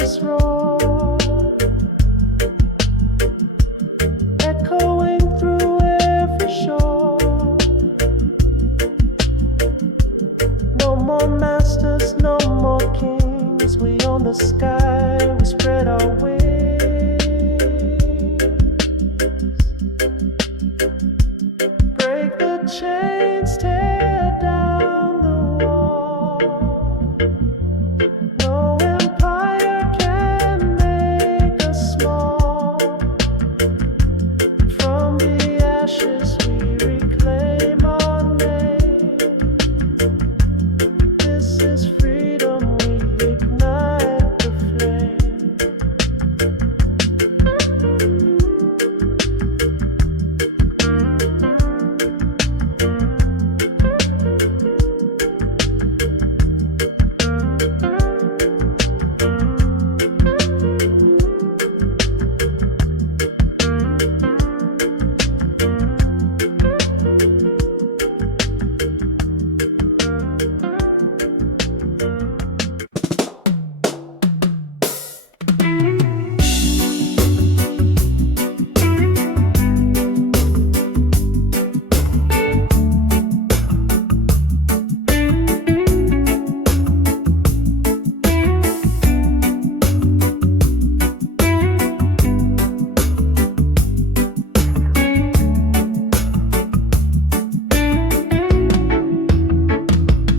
thunderous roar, echoing through every shore. No more masters, no more kings. We own the sky, we spread our wings. Break the chains, tear down the wall. No empire can make us small. From the ashes we reclaim our name. This is freedom, we ignite the flame.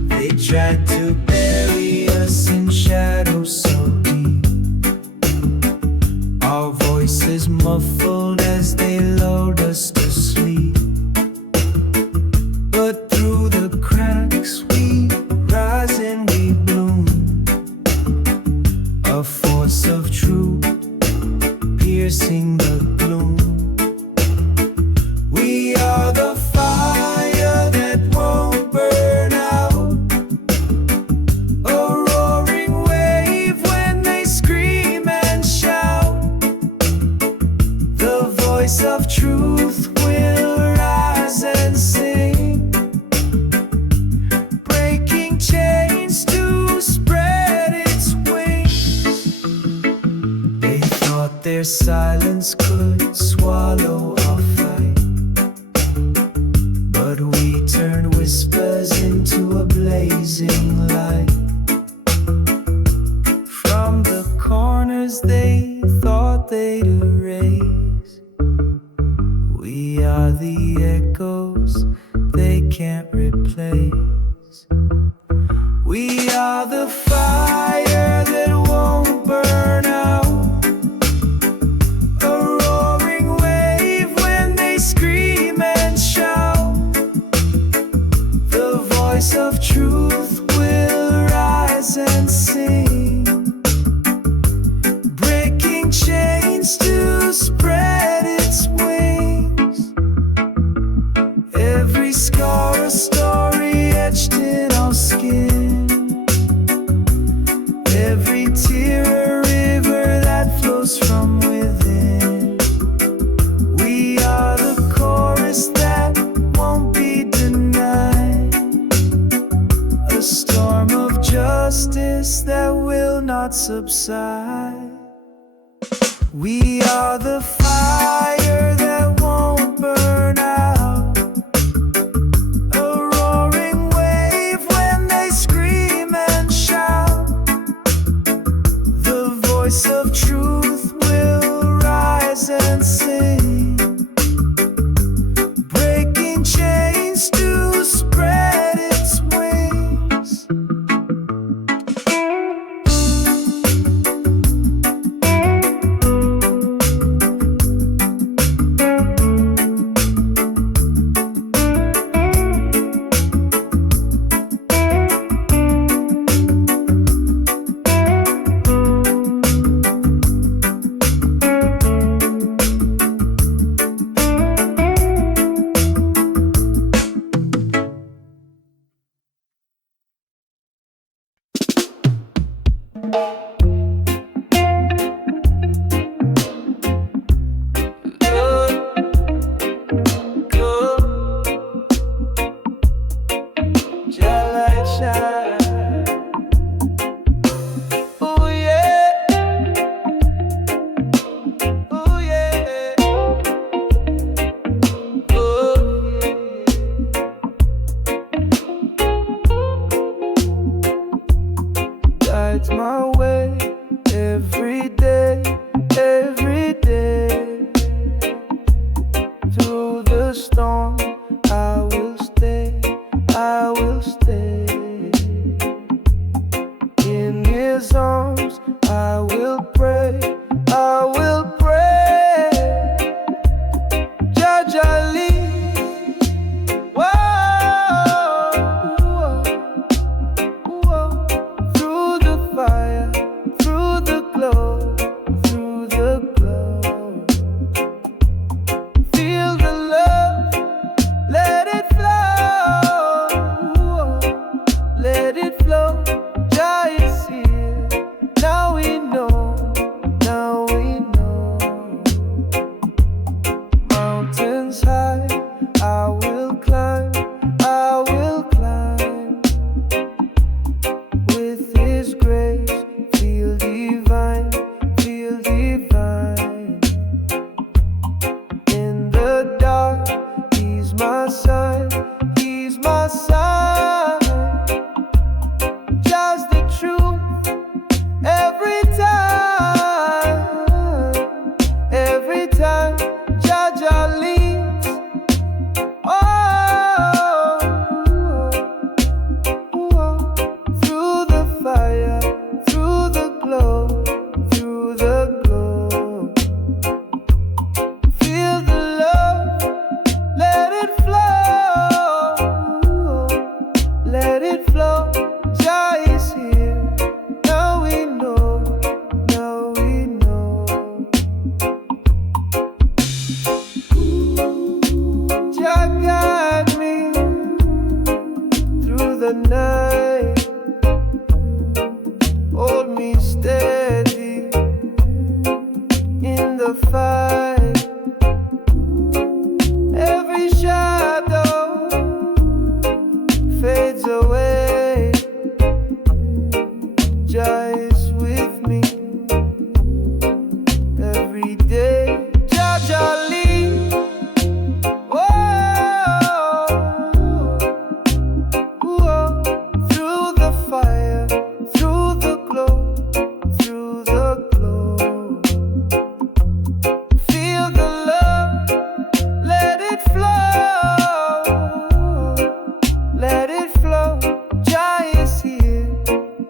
They tried to bury us in shadows so deep, our voices muffled as they lulled us to sleep. But through the cracks we rise and we bloom, a force of truth piercing the gloom. We are the fire that won't burn out, a roaring wave when they scream and shout. The voice of truth will rise and sing, breaking chains to spread its wings. They thought their silence could swallow our fight, but we turned whispers into a blazing light. From the corners they thought they'd erase, we are the echoes they can't replace. We are the fire that won't burn out, a roaring wave when they scream and shout. The voice of truth will rise and sing, breaking chains to spread its wings. Every scar a story etched in our skin, every tear a river that flows from within. We are the chorus that won't be denied, a storm of justice that will not subside. We are the fire that won't burn out, a roaring wave when they scream and shout. The voice of truth will rise and sing, breaking chains to spread its wings. every day. Through the storm, I will stay, I will stay. In his arms, I will pray, I will pray. Jajali, whoa, whoa. Through the fire, through the glow, through the glow. Feel the love, let it flow, let it flow. Jah is here, now we know, now we know. Mountains high, I will climb, I will climb. With his grace, feel divine, feel divine. In the dark, he's my sign, he's my sign. Just the truth, every time, Jaja leads. Oh, through the fire, through the glow, through the glow. Feel the love, let it flow, let it flow. Jah is here, now we know, now we know. Jah guide me through the night, hold me steady in the fight. Every shadow fades away. Jah is with me every day. Jah lead. Whoa, through the fire, through the glow, through the glow. Feel the love, let it flow, let it flow. Jah is here,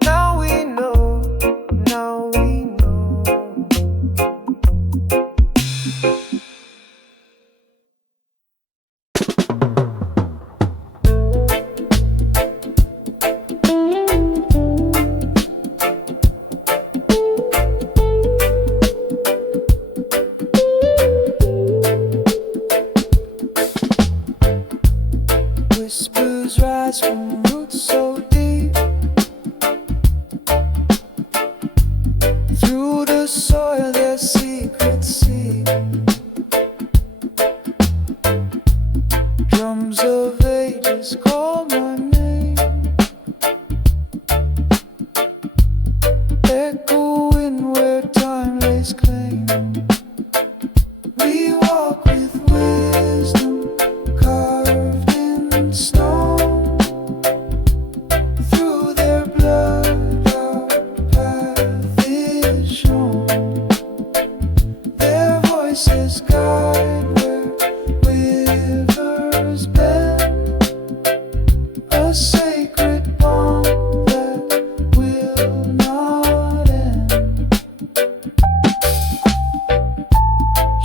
now we know, now we know. Whispers rise from roots so deep, through the soil their secrets see. Drums of ages call my name, echoing where time lays claim. We walk with wisdom carved in stone. Through their blood our path is shown. Their voices guide where rivers bend, a sacred bond that will not end.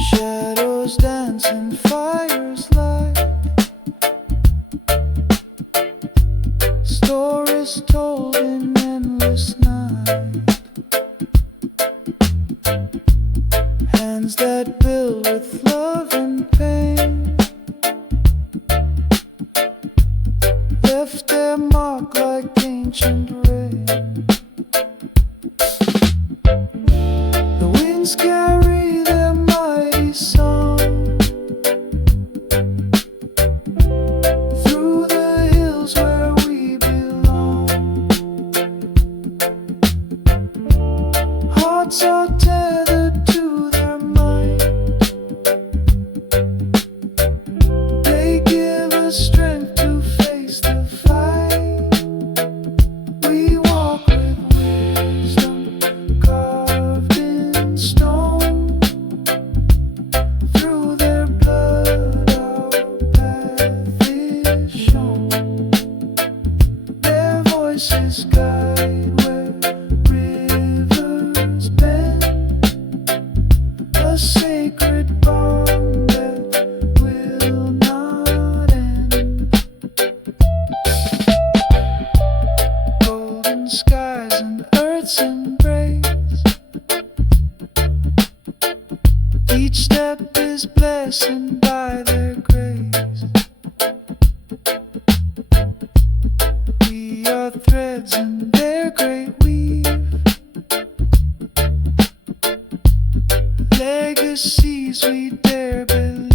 Shadows dance and fires light, stories told in endless night. Hands that build with love and pain left their mark like ancient rain. The winds carry their mighty song through the hills where we belong. Hearts are tethered to their mind, they give us strength to face the fight. We walk with wisdom carved in step is blessed by their grace. We are threads in their great weave, legacies we dare believe.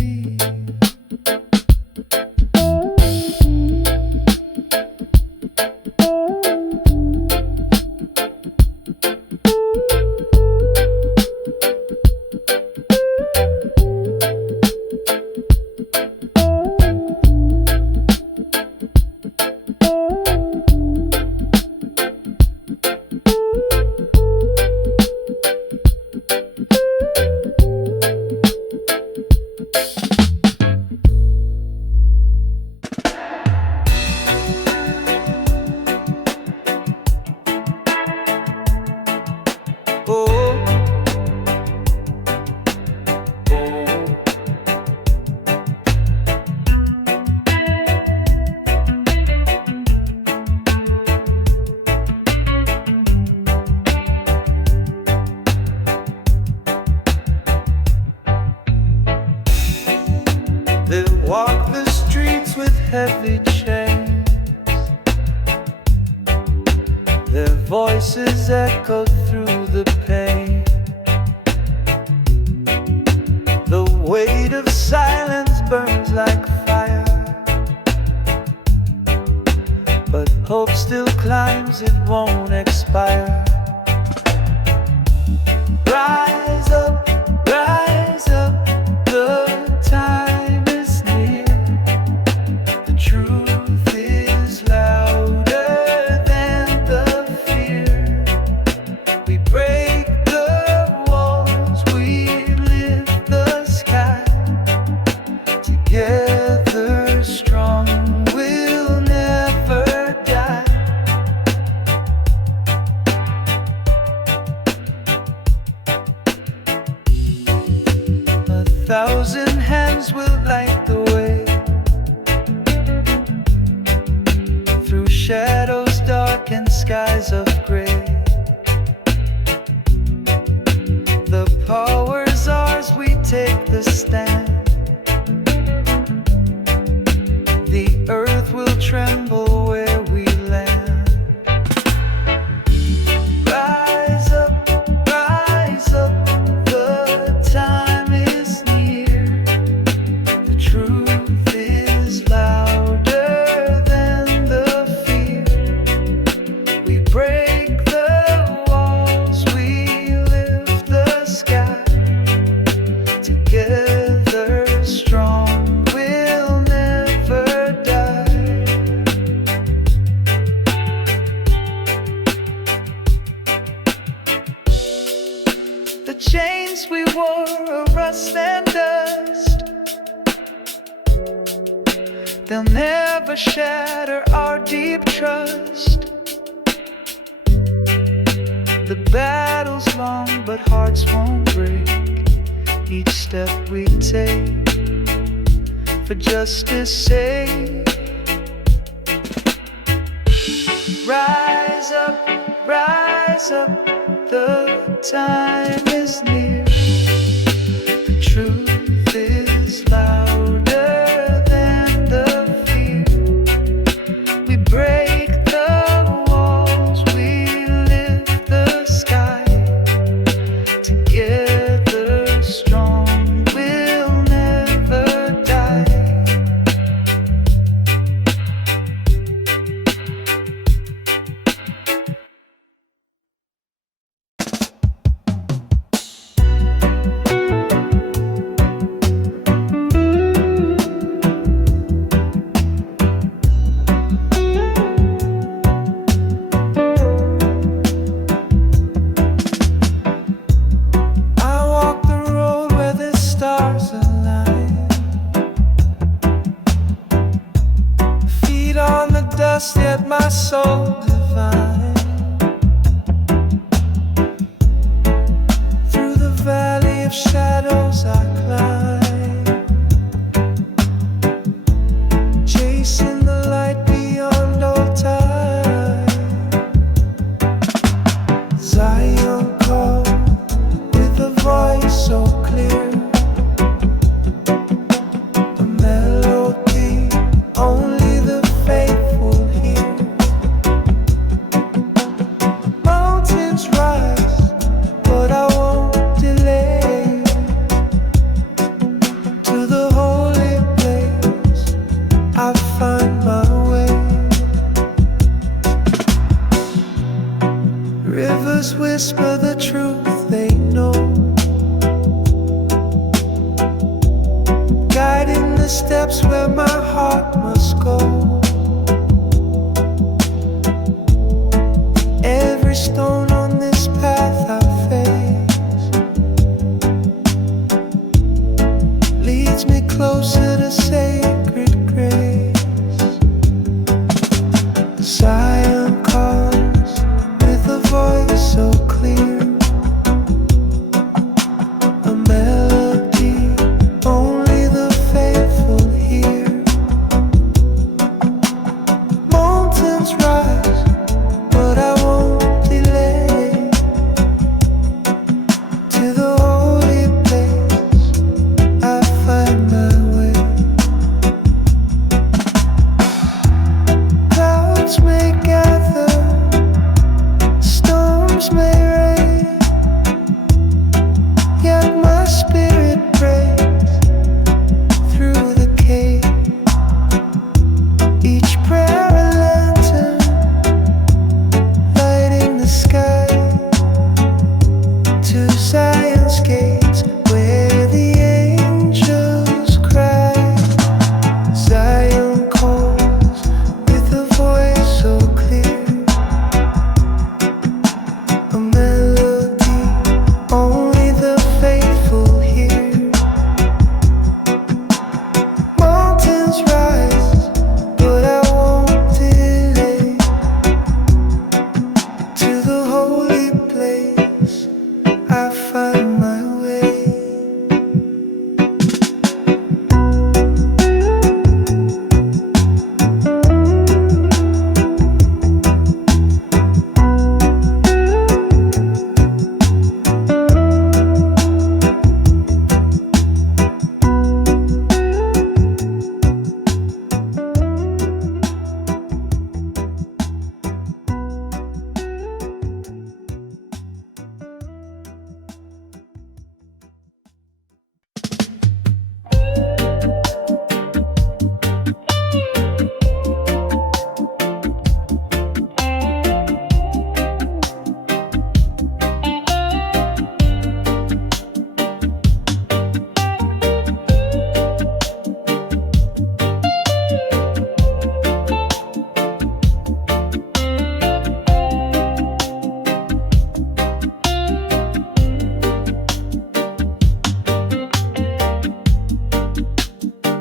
They walk the streets with heavy chains, their voices echo through the pain. The weight of silence burns like fire, but hope still climbs, it won't expire. Rise up, rise up, the time is near. The truth is louder than the fear. We break the walls, we lift the sky. Together strong, we'll never die. A thousand hands will light the way through shadows dark and skies of gray. The power's ours, we take the stand. The earth will tremble where we land. Rise up, the time is near. The truth is louder than the fear. We break the walls, we lift the sky. Together strong, we'll never die. The chains we wore are rust and dust. They'll never shatter our deep trust. The battle's long, but hearts won't break. Each step we take for justice' sake. Rise up, the time is near. The truth is louder than the fear. We break the walls, we lift the sky. Together strong, we'll never die. I walk the road where the stars align. Feet on the dust, yet my soul divine. Through the valley of shadows I climb, chasing the light beyond all time. Zion called with a voice so clear. spirit prays through the cave. Each prayer a lantern lighting the sky to Zion's gates where the angels cry. Zion calls with a voice so clear, a melody only the faithful hear. Mountains rise, but I won't delay. To the holy place I find my way.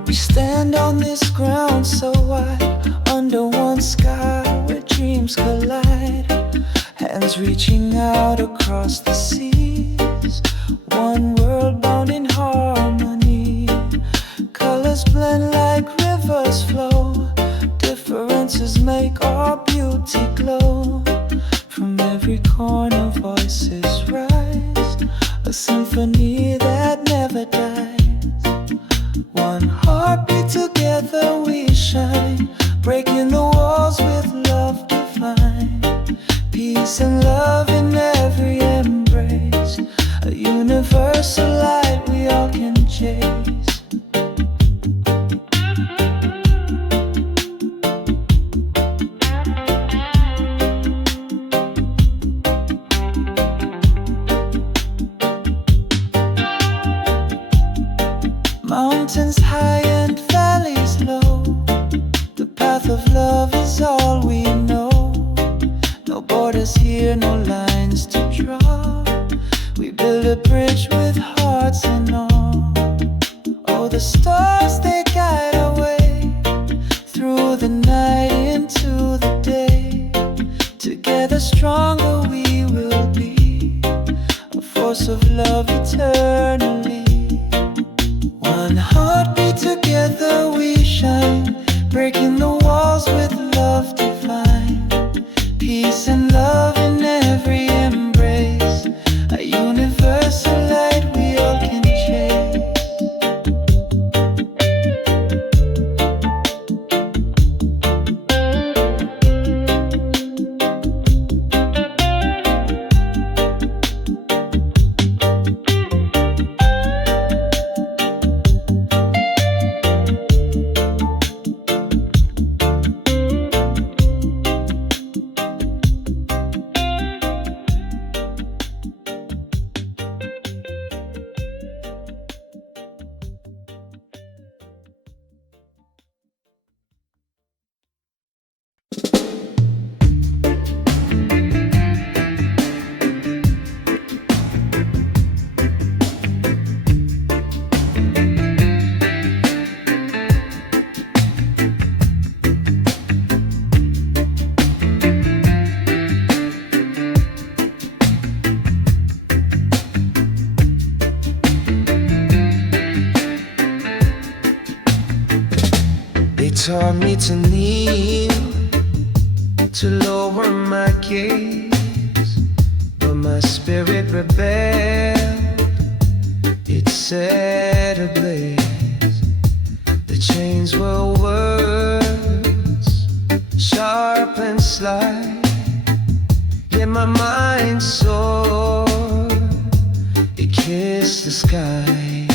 We stand on this ground so wide, under one sky where dreams collide. Hands reaching out across the seas, one world bound in harmony. Colors blend like rivers flow, differences make our beauty glow. From every corner voices rise, a symphony that never dies. One heartbeat, together we shine, breaking the walls with love divine. Peace and love in every embrace, a universal light we all can chase. Mountains high and valleys low, the path of love is all we know. No borders here, no lines to draw. We build a bridge with hearts in awe. Oh, the stars, they guide our way through the night into the day. Together stronger we will be, a force of love eternally. One heartbeat, together we shine, breaking the walls with love divine. Peace and love in every embrace, a universal light we all can chase. Taught me to kneel, to lower my gaze, but my spirit rebelled, it set ablaze. The chains were words, sharp and sly, yet my mind soared. It kiss the sky.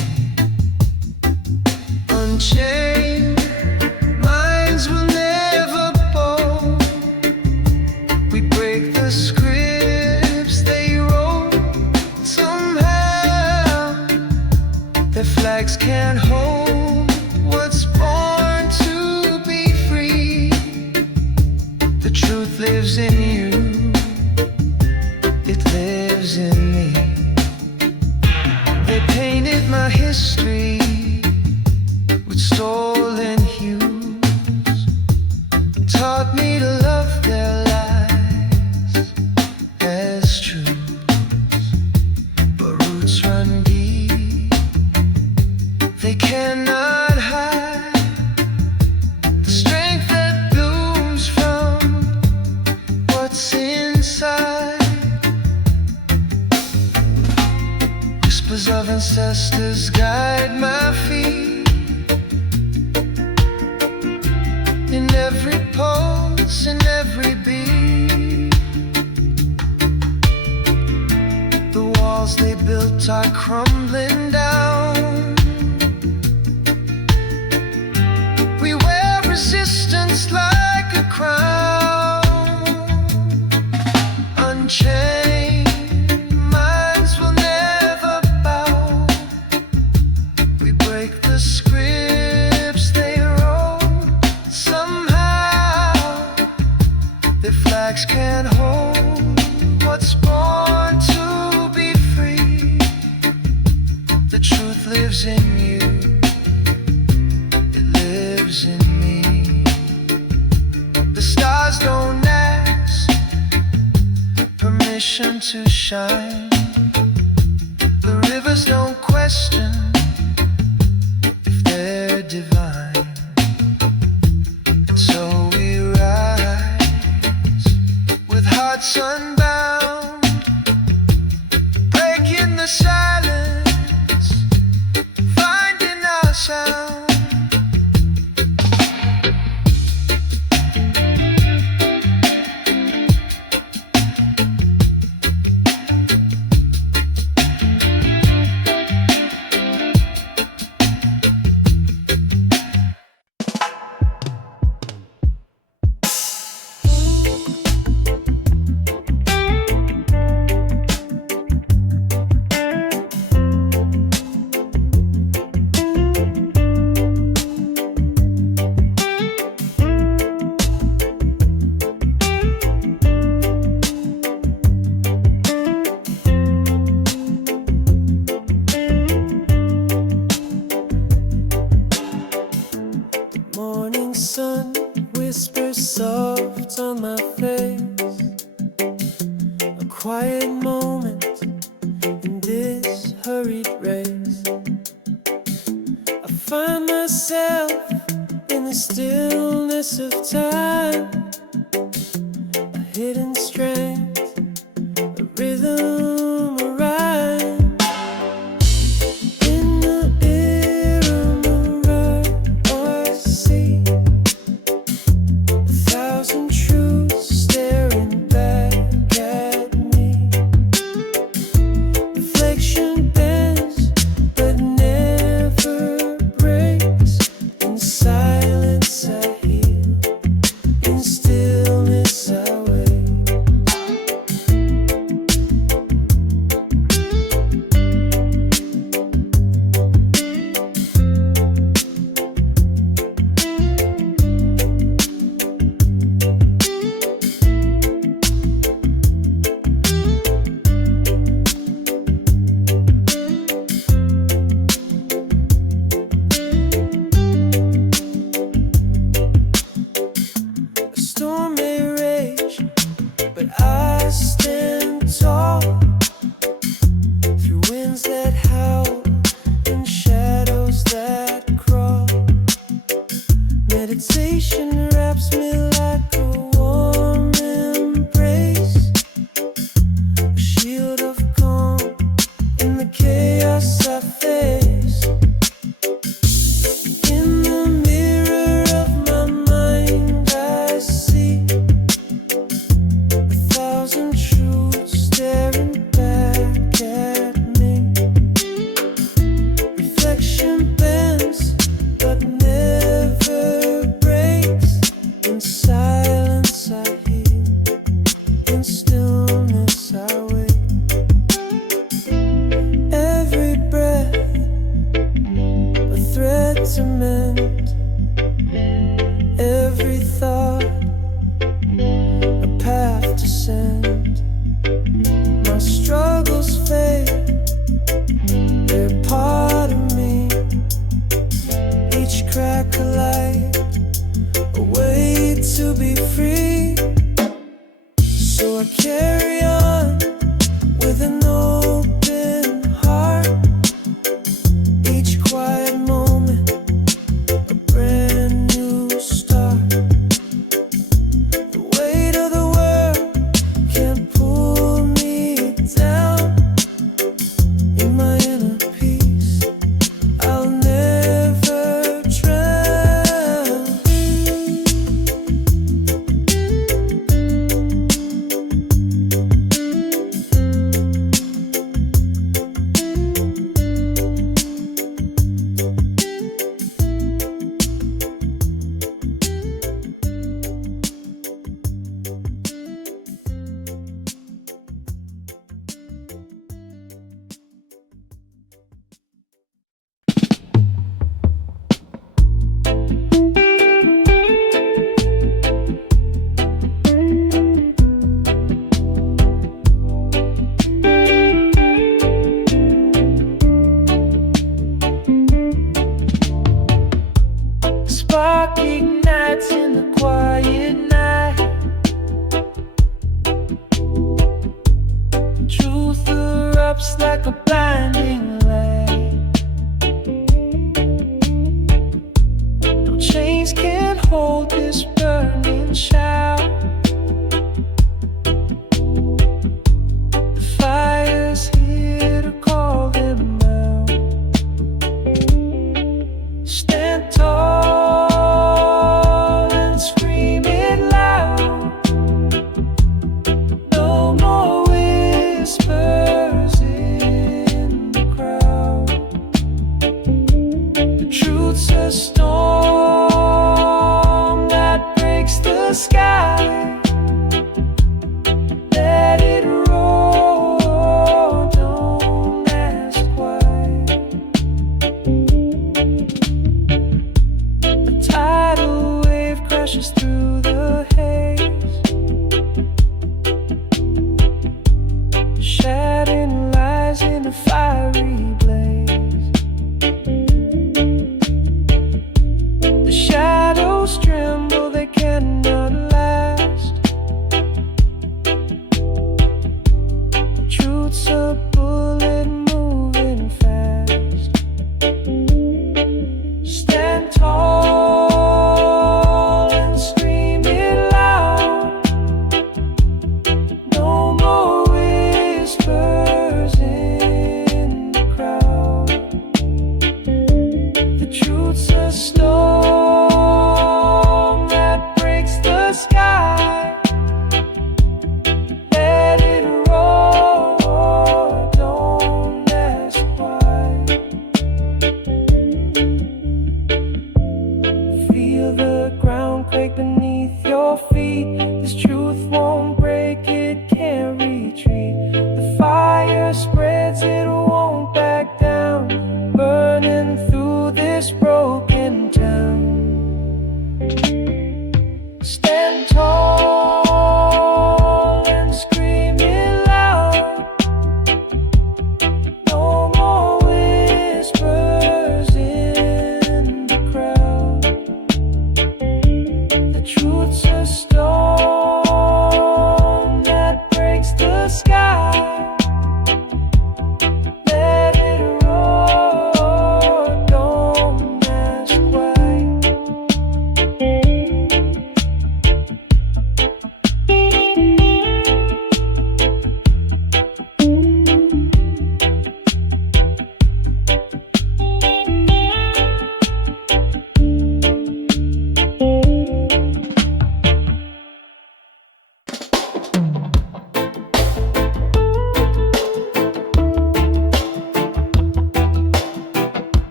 Unchained minds will never bow. We break the scripts they wrote. Somehow their flags can't hold what's born to be free. The truth lives in you, it lives in me. They painted my history with stolen hues, taught me to love their lies as truths. But roots run deep, they cannot hide the strength that blooms from what's inside. Whispers of ancestors guide my feet. In every pulse, in every beat, the walls they built are crumbling down. We wear resistance like a crown. Unchained minds will never bow. We break the scripts they wrote. Somehow their flags can't hold what's born to be free. The truth lives in you, it lives in me. The stars don't ask permission to shine. The rivers don't question if they're divine. And so we rise with hearts unbound, breaking the silence, finding our sound. Morning sun whispers soft on my face. A quiet moment in this hurried race. I find myself in the stillness of time. A hidden strength, a rhythm, a rhyme. In the ear of the right, I see 1,000 truths staring back at me. Reflection bends but never breaks. In silence I heal, in stillness I wait. A storm may rage, but I stand tall through winds that howl and shadows that crawl. Meditation wraps me like a warm embrace, a shield of calm in the chaos I face. In the mirror of my mind I see 1,000 truths staring back at me. to mend. Every thought a path to send. My struggles fade, they're part of me. Each crack a light, a way to be free. So I carry on with an open heart. Each quiet moment, a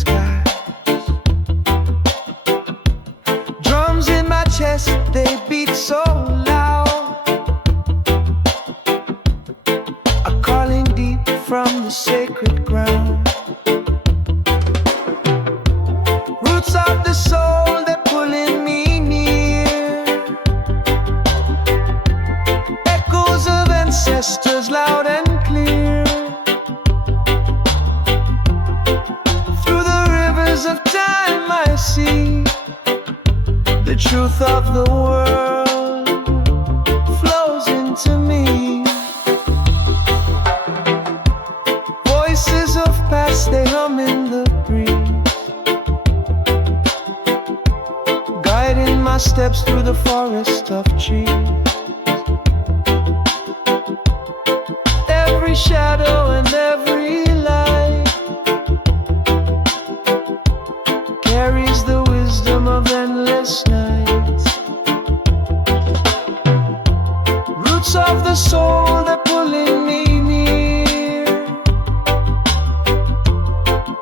skies. Drums in my chest, they beat so loud, are calling deep from the sacred ground. Roots of the soul, they're pulling me near. Echoes of ancestors loud and clear. Through the rivers of time I see the truth of the world flows into me. Voices of past, they hum in the breeze, guiding my steps through the forest of trees. Every shadow and every light carries the wisdom of endless nights. Roots of the soul, they're pulling me near.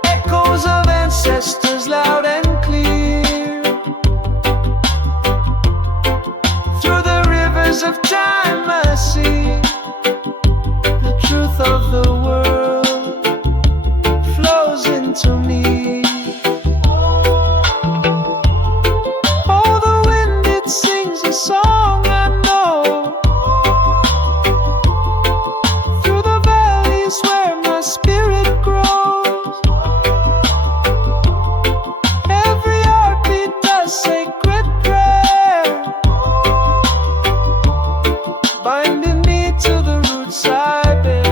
Echoes of ancestors loud and clear. Through the rivers of time I see the truth of the world flows into me. Oh, the wind, it sings a song I know. Through the valleys where my spirit grows. Every heartbeat a sacred prayer, binding me to the roots I bear.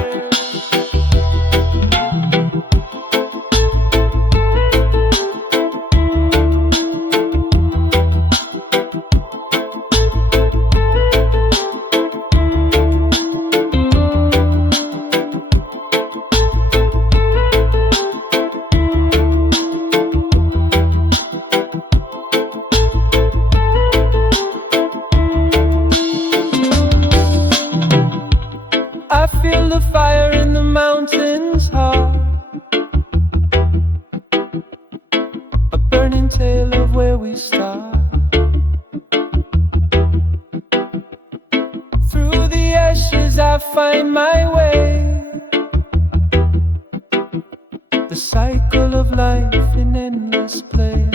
I feel the fire in the mountains heart, a burning tale of where we start. Through the ashes I find my way, the cycle of life in endless play.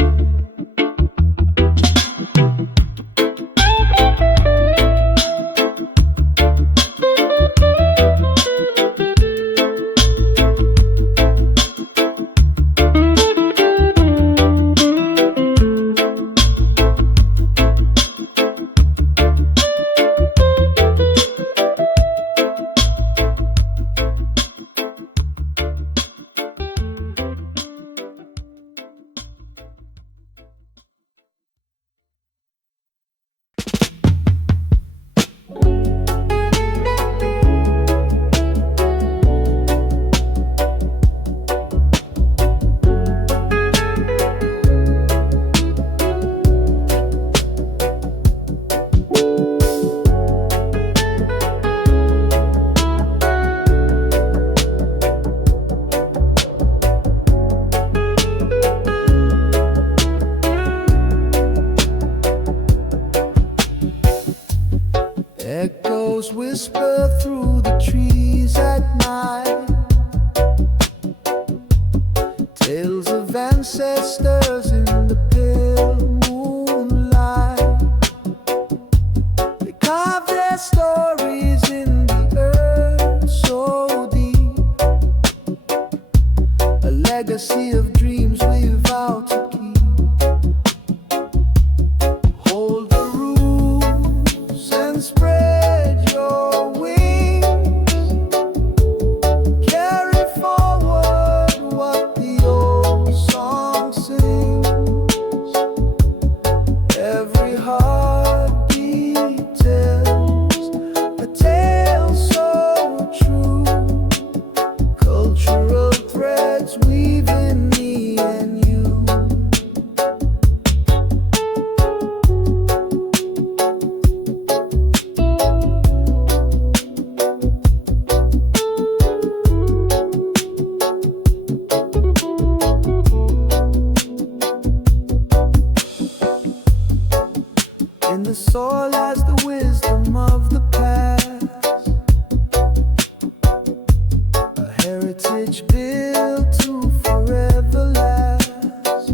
Echoes whisper through the trees at night, tales of ancestors in the pale moonlight. They carve their stories in the earth so deep, a legacy of dreams we vow to keep. Hold the rules and spread your wings, carry forward what the old song sings. Every heartbeat tells a tale so true, cultural threads weaving me and you. the soil has the wisdom of the past, a heritage built to forever last.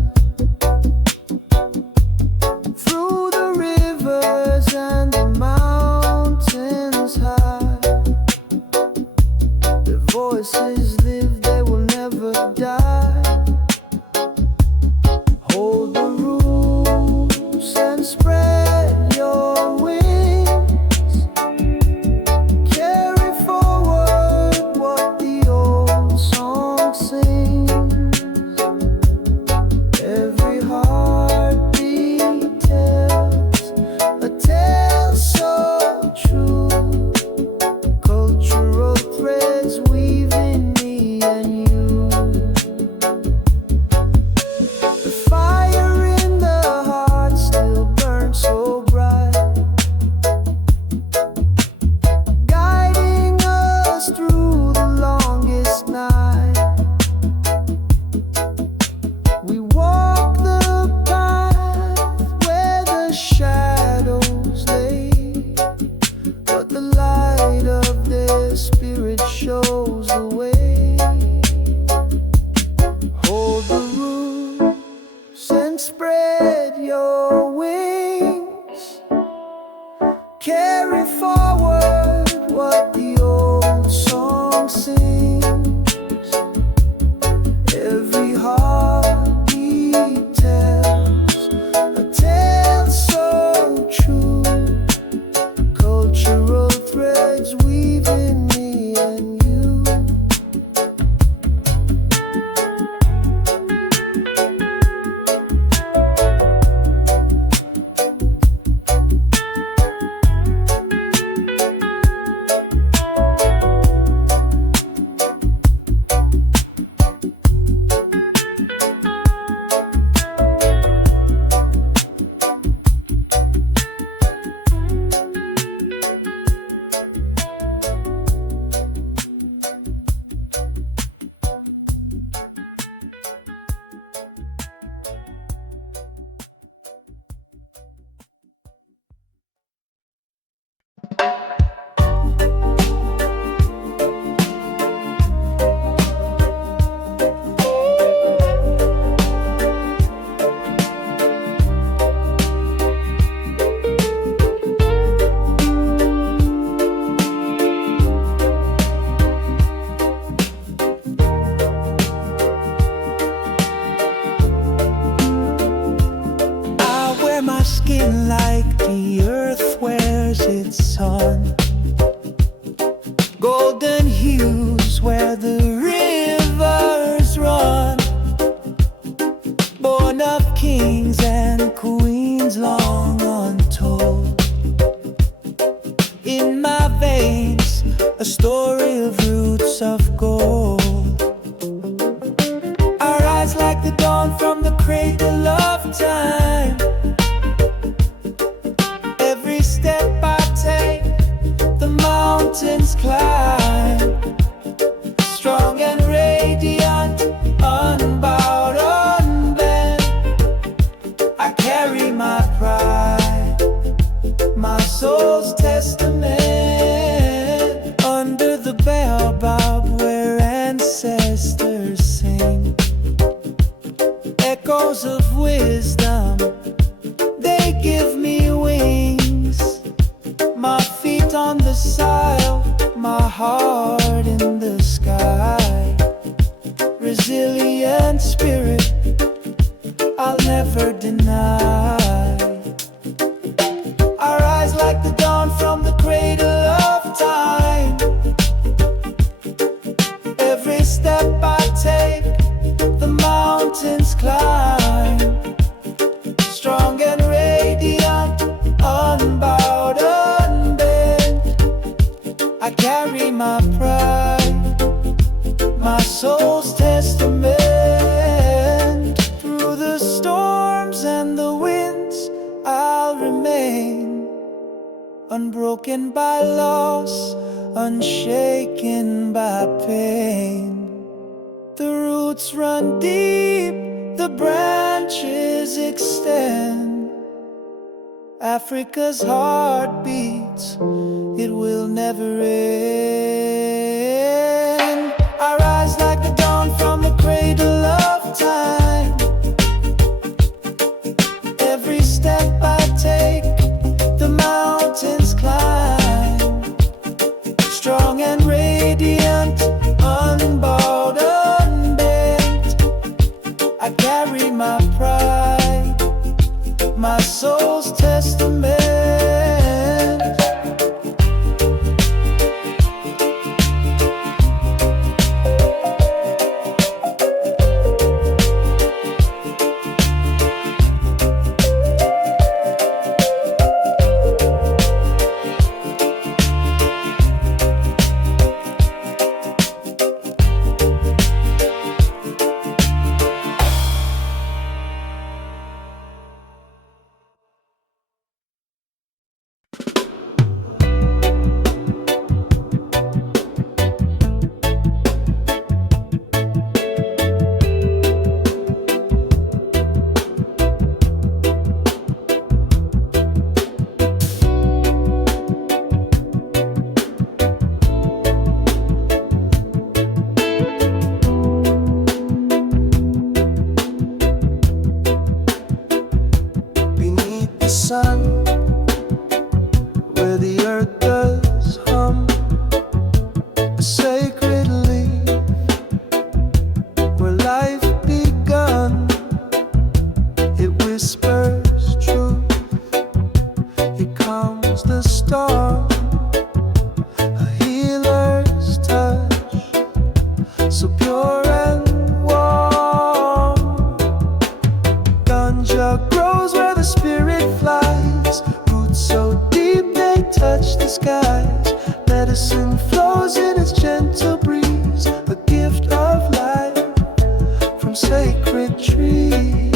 Through the rivers and the mountains high, their voices live, they will never die. Hold the roots and spread your wings. Carry forward what the old song sings. Every heartbeat tells a tale so true. Cultural threads weaving me and you. The fire in the heart still burns so bright, guiding us through the longest night. We walk the path where the shadows lay, but the light of their spirit shows the way. Hold the roots and spread your wings. Carry forward what the old song sings. Every heartbeat tells a tale so true. Cultural threads weaving me and you. I wear my skin like the earth wears its sun. Golden hues where the rivers run. Born of kings and queens long untold. In my veins, a story of roots of gold. I rise like the dawn from the cradle of time. Every step I take, the mountains climb. Strong and radiant, unbowed, unbent. I carry my pride, my soul's testament. Under the baobab where ancestors sing, echoes of wisdom, they give me wings. My feet on the soil, my heart in the sky. Resilient spirit, I'll never deny. I rise like the dawn from the cradle of time. Every step I take, the mountains climb. Strong and radiant, unbowed, unbent. I carry my pride, my soul's testament. Through the storms and the winds, I'll remain. Unbroken by loss, unshaken by pain. The roots run deep, the branches extend. Africa's heart beats, it will never end. I rise like the dawn from the cradle of time. Every step I take, the mountains climb. Strong and radiant, unbowed, unbent. I carry my pride, my soul's testament. Sun, where the earth does hum, a sacred leaf, where life begun. It whispers truth, here comes the storm, a healer's touch, so pure and warm. Ganja grows where the spirit flies, roots so deep they touch the skies. Medicine flows in its gentle breeze, a gift of life from sacred trees.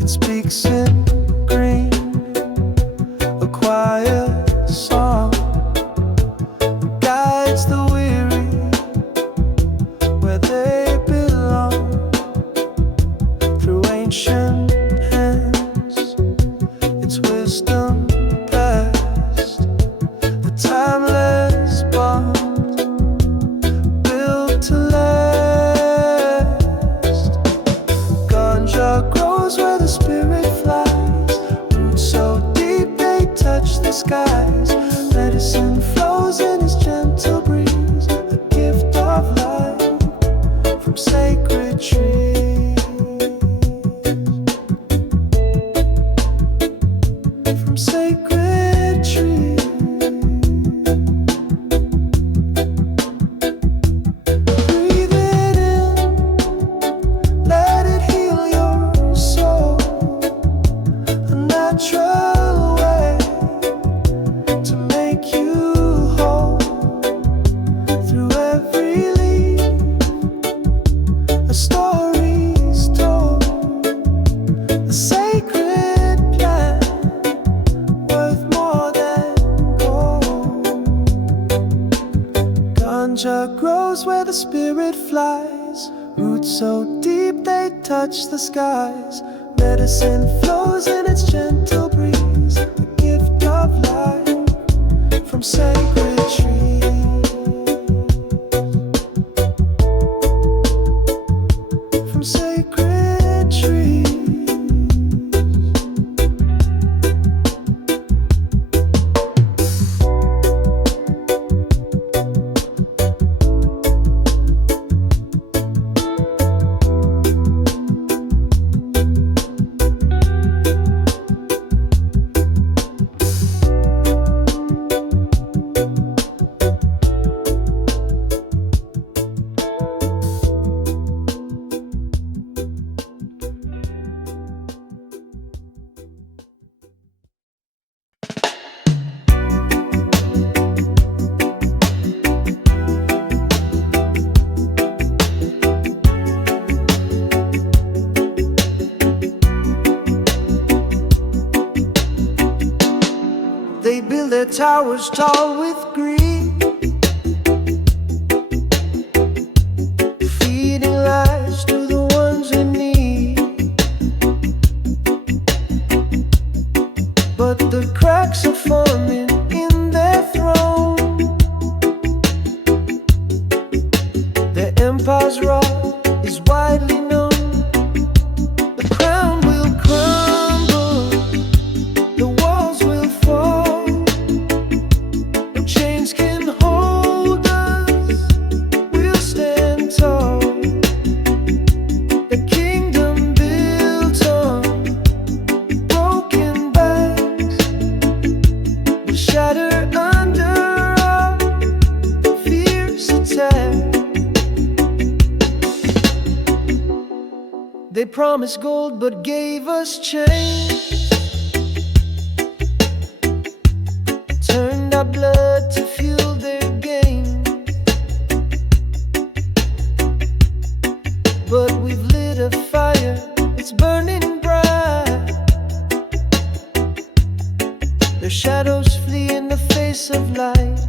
It speaks in green, a quiet song, guides the weary where they belong. Through ancient hands, its wisdom passed, the timeless bond built to last. Ganja grows where the spirit flies, roots so deep they touch the skies. Medicine flows in its gentle breeze, a gift of life from sacred trees. From sacred trees. Breathe it in, let it heal your soul, a natural way to make you whole. Through every leaf, a story's told, a sacred plant worth more than gold. Ganja grows where the spirit flies, roots so deep they touch the skies. Medicine flows in its gentle breeze, a gift of life from sacred trees. From sacred trees. They build their towers tall with green, but the cracks are forming in their throne. Their empire's wrath is widely known. The crown will crumble, the walls will fall. No chains can hold us, we'll stand tall. The kingdom built on broken backs will shatter under our fierce attack. They promised gold but gave us chains, turned our blood to fuel their gain. But we've lit a fire, it's burning bright. Their shadows flee in the face of light.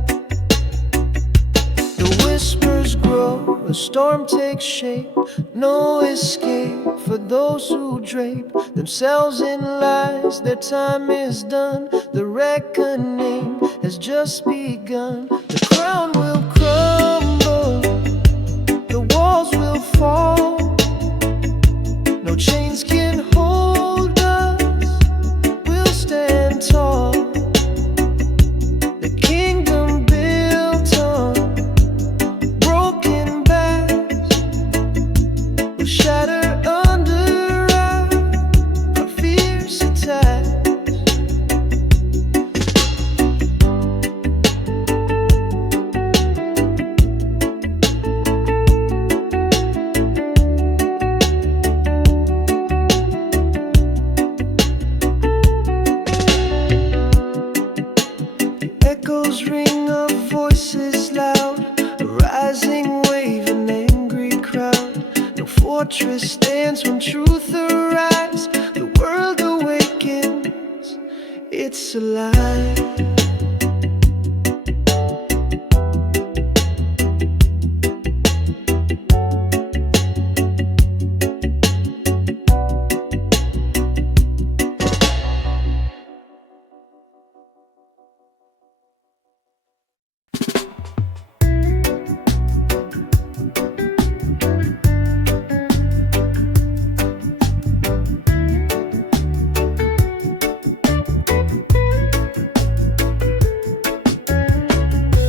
The whispers grow, a storm takes shape. No escape for those who drape themselves in lies. Their time is done, the reckoning has just begun. The crown will crumble, the walls will fall. No chains can hold us, we'll stand tall. The kingdom built on broken backs will shatter under our fierce attacks. Echoes ring of voices loud, a rising wave, an angry crowd. No fortress stands when truth arrives. The world awakens, it's alive.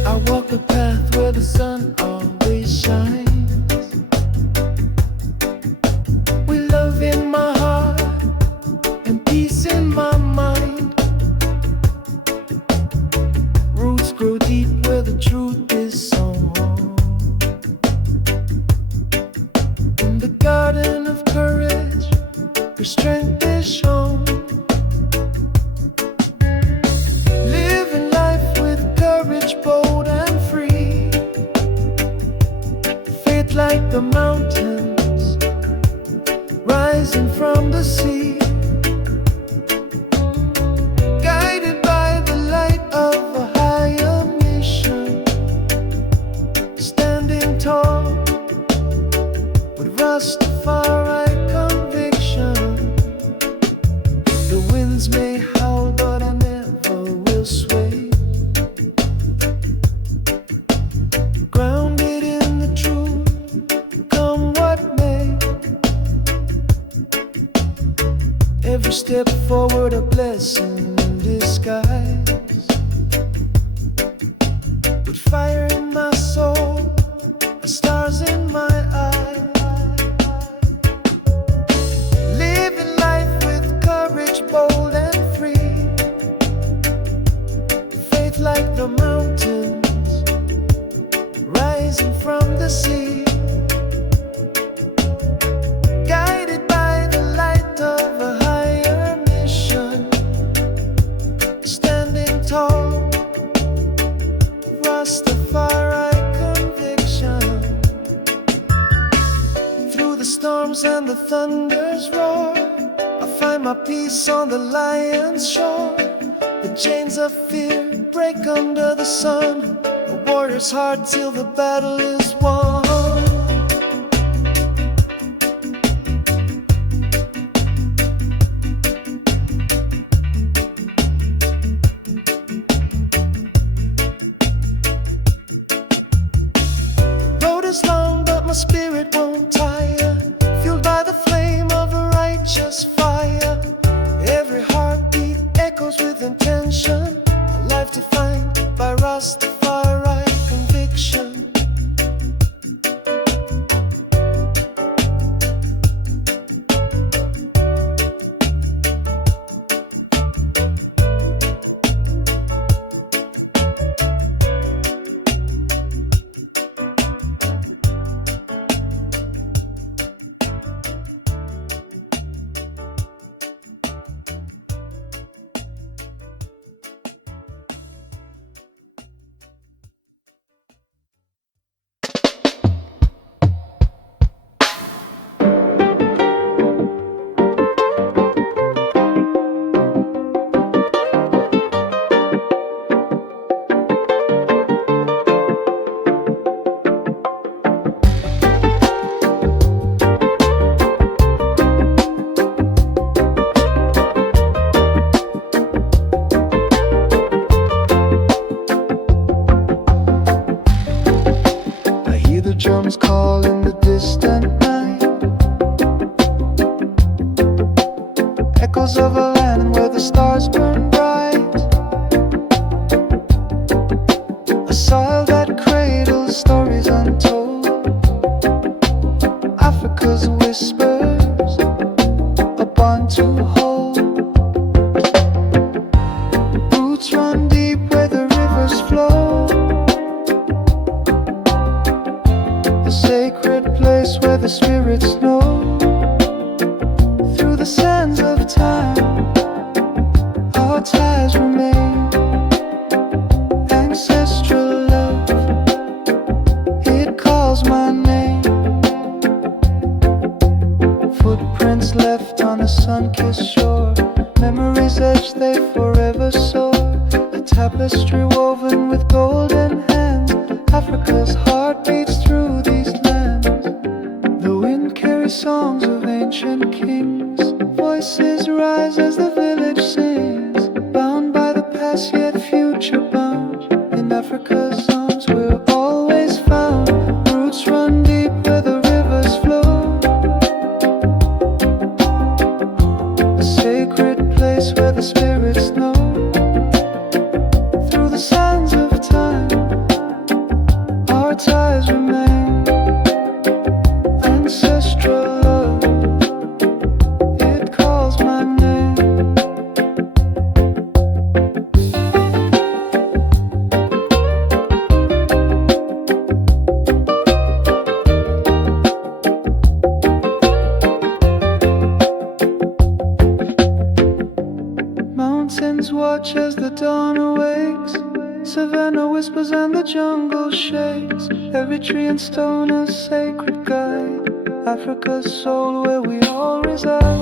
I walk a path where the sun always shines. With love in my heart and peace in my mind. Roots grow deep where the truth is sown. In the garden of courage, where strength is shown. Living life with courage, bold and free. Faith like the mountains, rising from the sea. Guided by the light of a higher mission. Standing tall with Rastafari conviction. The winds may howl, but I never will sway. Grounded in the truth, come what may. Every step forward a blessing in disguise. With fire in my soul, stars in my eyes. Living life with courage, bold and free. Faith like the mountains, rising from the sea. Guided by the light of a higher mission. Standing tall, Rastafari conviction. Through the storms and the thunder's roar, I find my peace on the lion's shore. The chains of fear break under the sun. A warrior's heart till the battle is won. intention, a life defined by Rastafari conviction. Drums call in the distant night, echoes of a land where the stars burn bright, a soil that cradles stories untold, Africa's whispers, a bond to hold. Roots run deep where the rivers flow, a sacred place where the spirits know. Through the sands of time, our ties remain. Ancestral love, it calls my name. Footprints left on a sun-kissed shore, memories etched, they forever soar. A tapestry woven with golden hands, Africa's heart beats through these lands. The wind carries songs of ancient kings, voices rise as the village sings. Bound by the past yet future bound, in Africa's arms we're always found. Roots run deep where the rivers flow, a sacred place where the spirits know. Through the sands of time, our ties remain. Ancestral love, it calls my name. Mountains watch as the dawn awakes, Savannah whispers and the jungle shakes. Every tree and stone a sacred guide, Africa's soul where we all reside.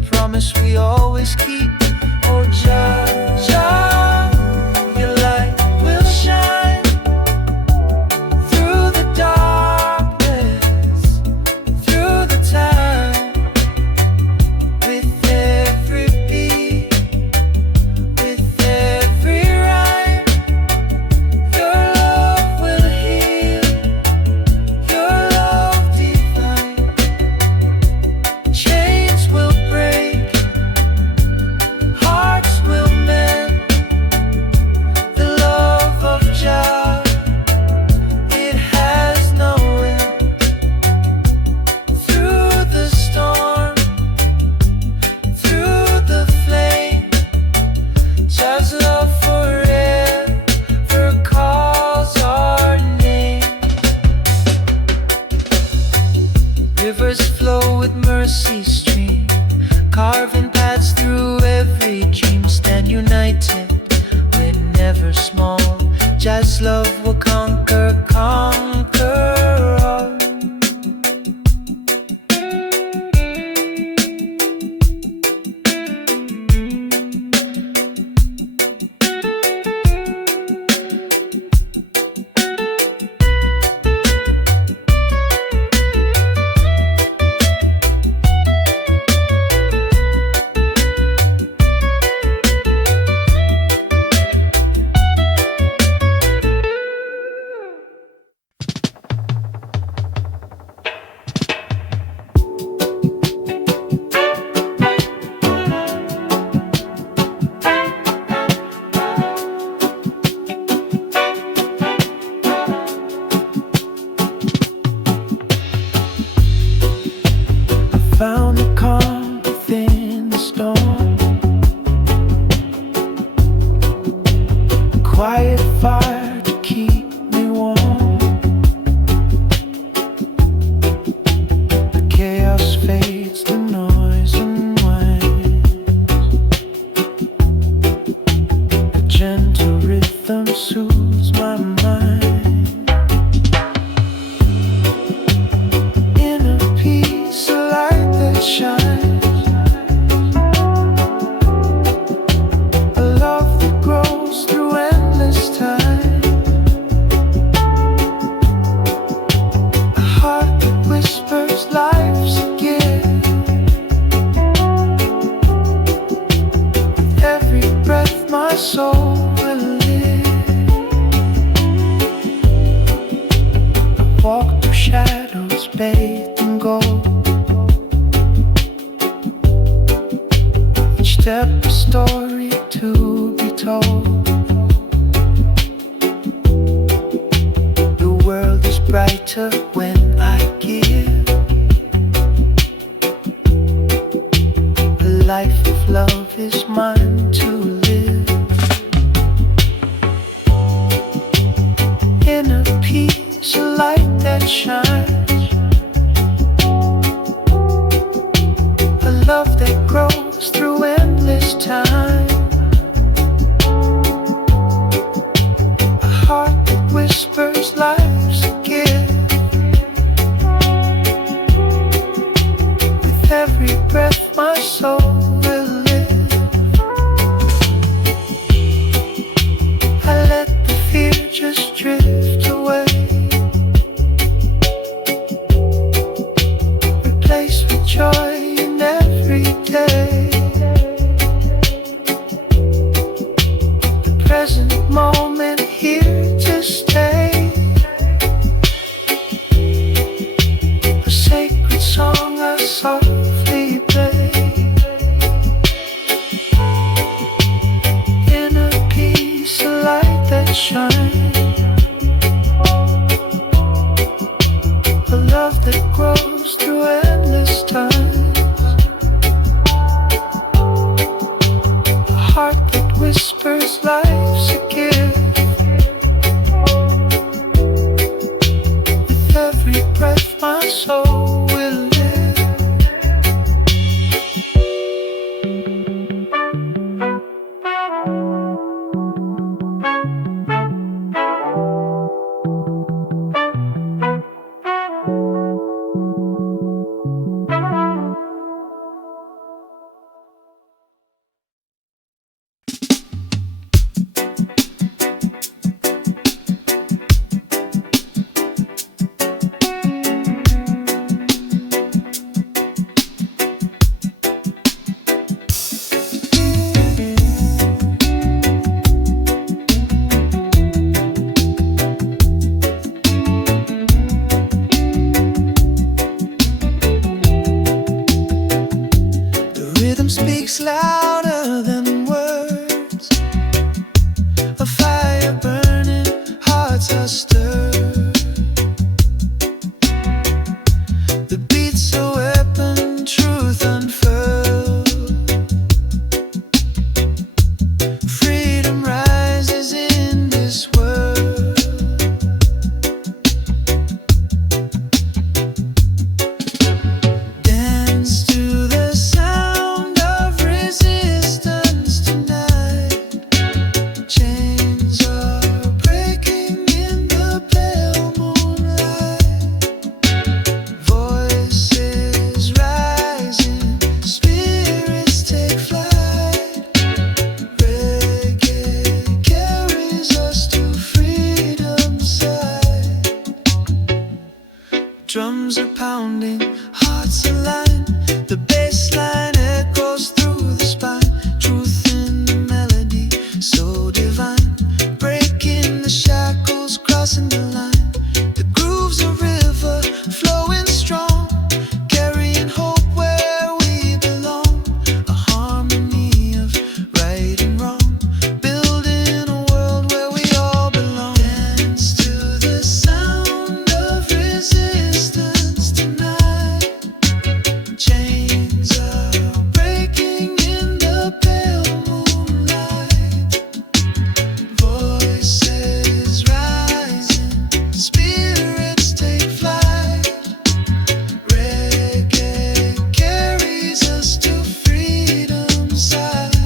promise we always keep. Oh Jah, Jah, your light will shine through the darkness, through the time. With every beat, with every rhyme, your love will heal, your love divine. Chains will break, hearts will mend. The love of Jah, it has no end. Through the storm, through the flame, Jah's love forever calls our name. Rivers flow with mercy stream, carving paths through every dream. Stand united, we're never small. Jah's love will conquer, conquer all. Found the calm within the storm, quiet fire to keep me warm. The chaos fades, the noise unwinds. The gentle rhythm soothes my mind. Inner peace, a light that shines, a love that grows through endless time, a heart that whispers life's a gift. With every breath my soul will live. I walk through shadows bathed in gold, each step a story to be told. The world is brighter when I give. A life of love is mine to live. Inner peace, a light that shines, a love that grows through endless time, a heart that whispers life's a gift. With every breath my soul will live. I let the fear just drift away. speaks louder than words. A fire burning, hearts are stirred. The beat's a weapon, truth unfurled. Freedom rises in this world. Dance to the sound of resistance tonight. Chains are breaking in the pale moonlight. Voices rising, spirits take flight. Reggae carries us to freedom's side. Drums are pounding, hearts align. The bass line echoes through the spine. Truth in the melody, so divine. Breaking the shackles, crossing the line. The groove's a river, flowing strong. Carrying hope where we belong. A harmony of right and wrong. Building a world where we all belong. Dance to the sound of resistance tonight. Chains are breaking in the pale moonlight. Voices rising, spirits take flight. Reggae carries us to freedom's side.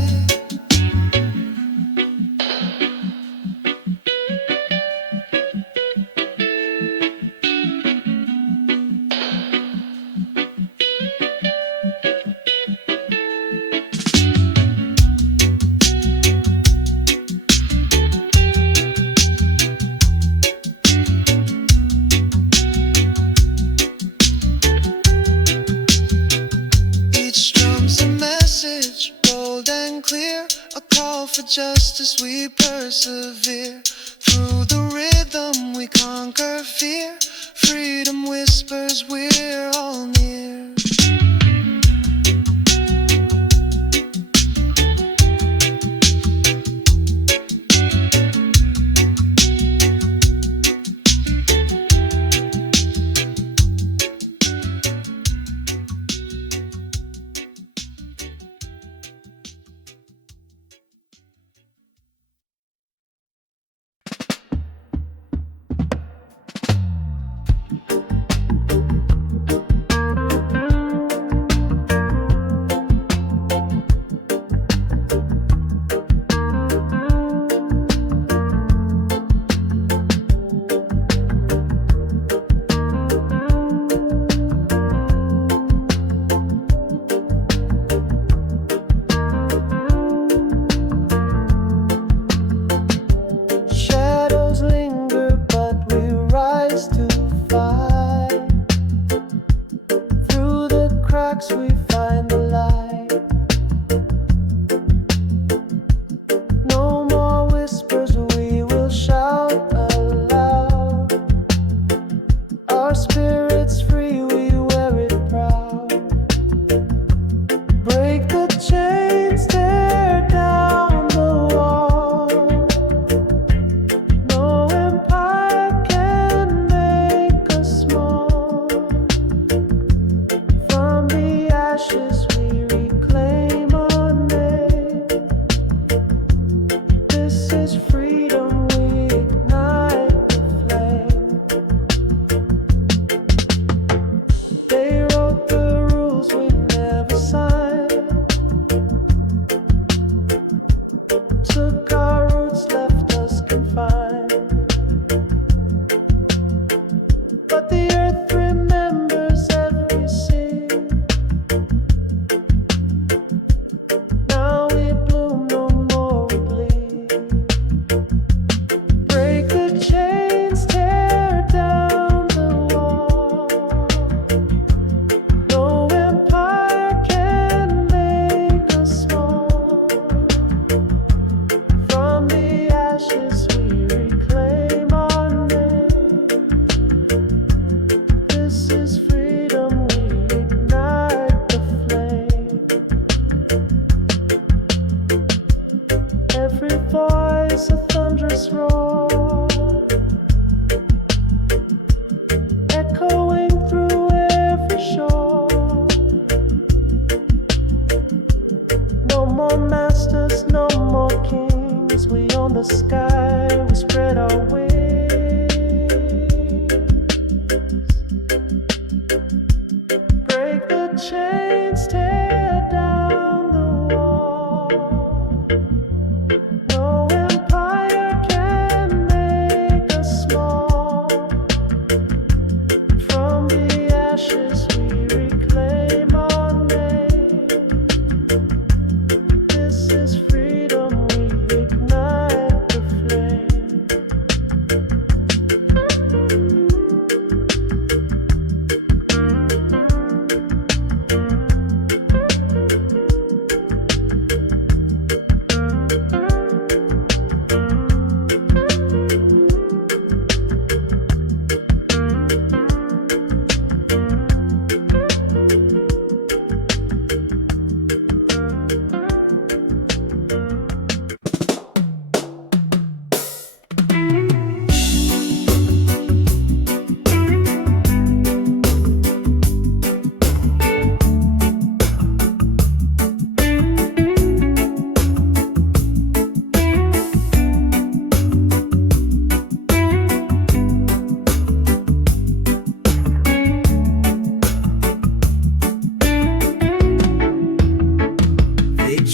Each drum's a message, bold and clear. A call for justice, we persevere. Through the rhythm we conquer fear. Freedom whispers, we're all near. as a thunderous roar, echoing through every shore. No more masters, no more kings. We own the sky, we spread our wings. Break the chains, tear down the wall. No empire can make us small. From the ashes we reclaim our name. This is freedom, we ignite the flame.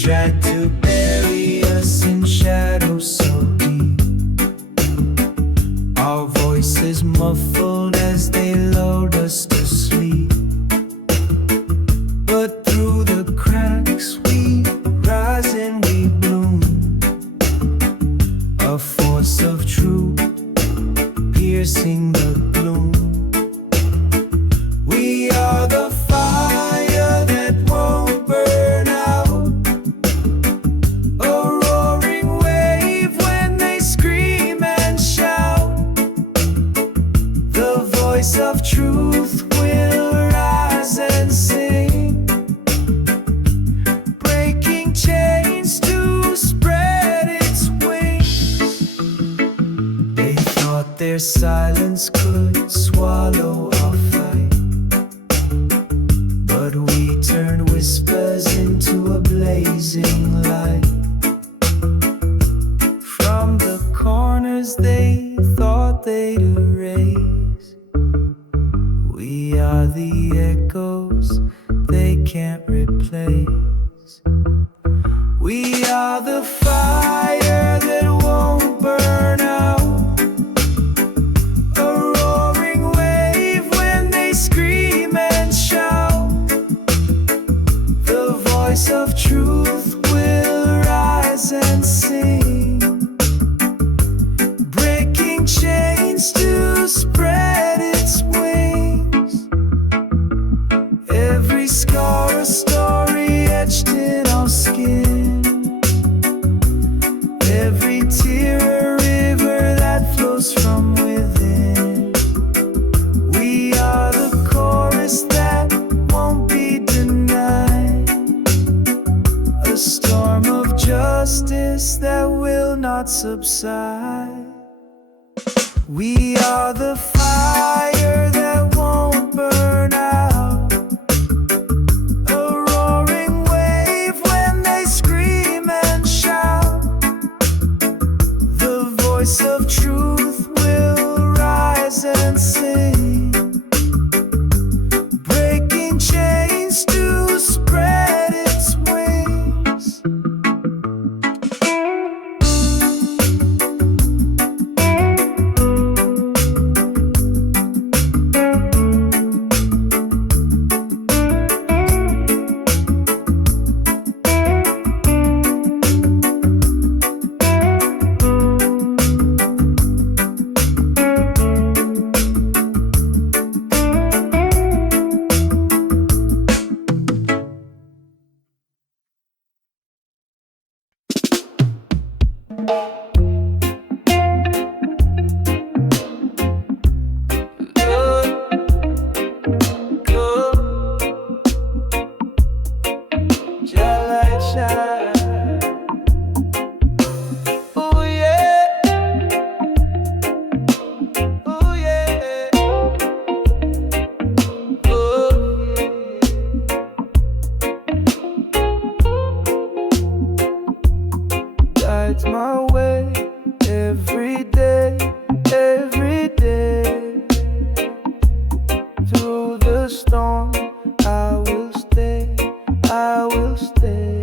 Tried to bury us in shadows so deep. Our voices muffled as they lulled us to sleep. But through the cracks we rise and we bloom. A force of truth piercing the gloom. We are the fire that won't burn out. Of truth will rise and sing, breaking chains to spread its wings. They thought their silence could swallow our fight, but we turned whispers into a blazing light. From the corners they thought they'd erase, we are the echoes they can't replace. We are the fire that won't burn out. A roaring wave when they scream and shout. The voice of truth will rise and sing, breaking chains to spread its wings. Every scar a story etched in our skin. Every tear a river that flows from within. We are the chorus that won't be denied. A storm of justice that will not subside. We are the fire that won't burn out. A roaring wave when they scream and shout. The voice of truth will rise and sing, breaking chains to spread its wings. Oh yeah. lights my way every day, every day. Through the storm, I will stay, I will stay.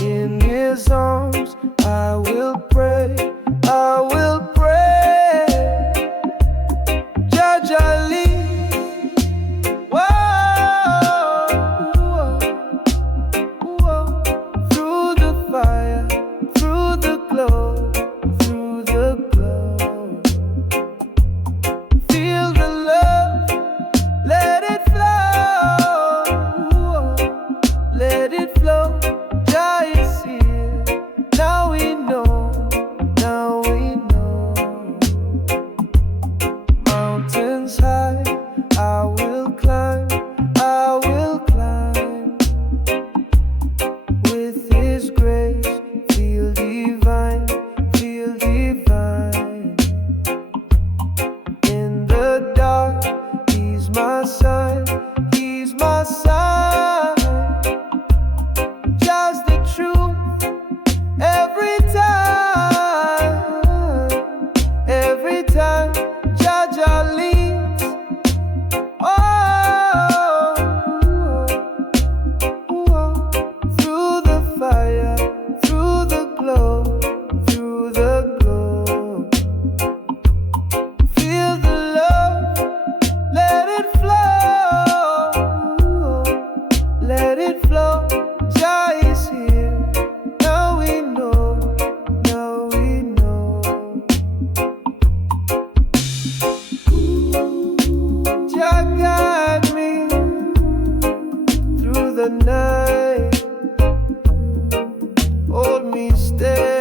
In his arms, I will pray, I will pray. Jaja lead, whoa, whoa. Through the fire, through the glow, through the glow. Feel the love, let it flow, let it flow. Jah is here, now we know, now we know. Mountains high, I will climb, I will climb. With his grace, feel divine, feel divine. In the dark, he's my sign, he's my sign. Just the truth, every time, Jaja leads. Oh, through the fire, through the glow, through the glow. Feel the love, let it flow, let it flow. Jah is here, now we know, now we know. Jah guide me through the night, hold me steady.